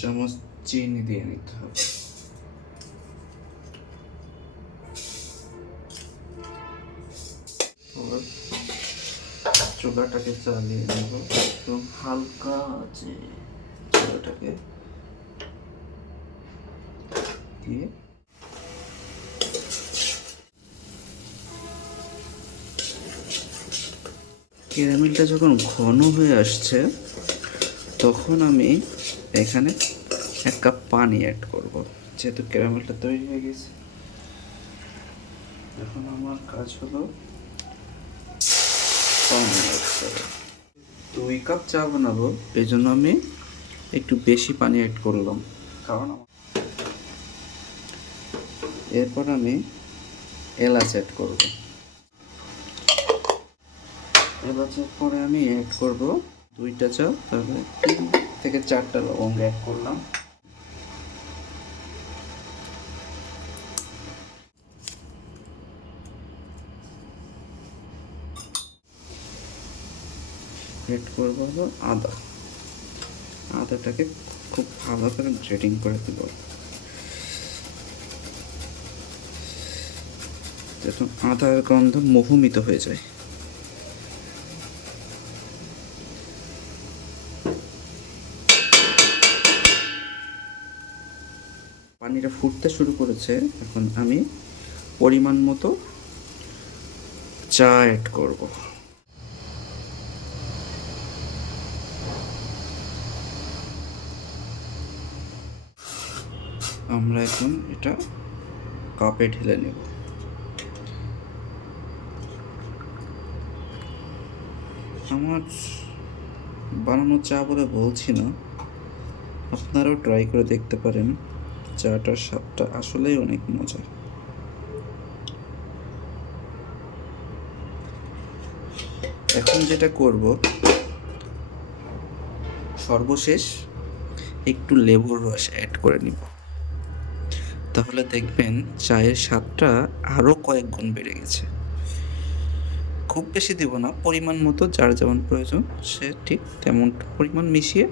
চামচ চিনি দিয়ে নিতে হবে। চুলাটাকে চালিয়ে নেব এবং হালকা আছে চুলাটাকে দিয়ে ক্যারামেলটা যখন ঘন হয়ে আসছে তখন আমি এখানে 1 কাপ পানি অ্যাড করব। যেহেতু ক্যারামেলটা তৈরি হয়ে গেছে, এখন আমার কাজ হলো পানি অ্যাড করা। 2 কাপ চা বানাবো, এই জন্য আমি একটু বেশি পানি অ্যাড করলাম। কারণ এরপর আমি এলাচ অ্যাড করব। এলাচের পরে আমি অ্যাড করব 2টা চা, তাহলে 3 থেকে 4টা লবঙ্গ অ্যাড করলাম। অ্যাড করব হলো আদাটাকে খুব ভালো করে গ্রেটিং করে দেব, যাতে আদার গন্ধ মহুমিত হয়ে যায়। পানিটা ফুটতে শুরু করেছে, এখন আমি পরিমাণ মতো চা অ্যাড করব। আমরা এখন এটা কাপে ঢেলে নেব। আমার বানানো চা বলে বলছি না, আপনারাও ট্রাই করে দেখতে পারেন। চাটার স্বাদটা আসলেই অনেক মজা। এখন যেটা করব, সর্বশেষ একটু লেবুর রস অ্যাড করে নিব, তাহলে দেখবেন চায়ের স্বাদটা আরও কয়েক গুণ বেড়ে গেছে। খুব বেশি দিব না, পরিমাণ মতো, যার যেমন প্রয়োজন সে ঠিক তেমন পরিমাণ মিশিয়ে